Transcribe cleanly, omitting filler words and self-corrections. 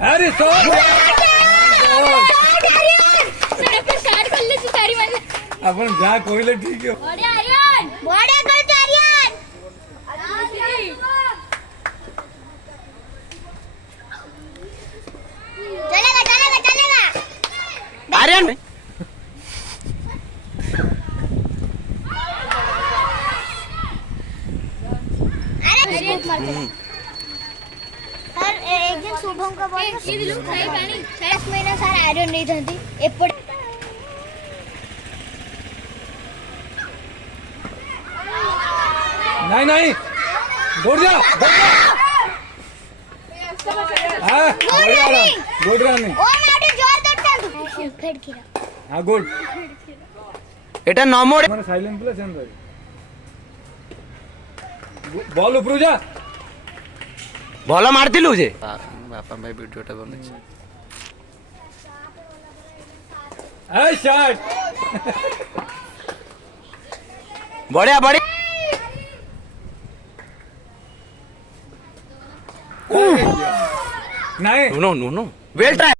अरे सो आपण जा कोयला ठीक आहे आर्यन एक दिन शुभम का बॉल 10 महीना सारा आयरन नहीं था एपड़ नाही नाही गोड जा हाँ गोड राणी ओ नाटे जोर दट्टा फेड किरा हाँ गोड एटा नॉमोड मैंने साइलेंट प्लस एंड बॉल ऊपर जा ଭଲ ମାରିଥିଲୁ ଯେ ବାପା ଭାଇ ଭିଡିଓଟା ବନେଇଛି ए शॉट ବଢିଆ ବଢିଆ नहीं नो नो नो वेल ट्राई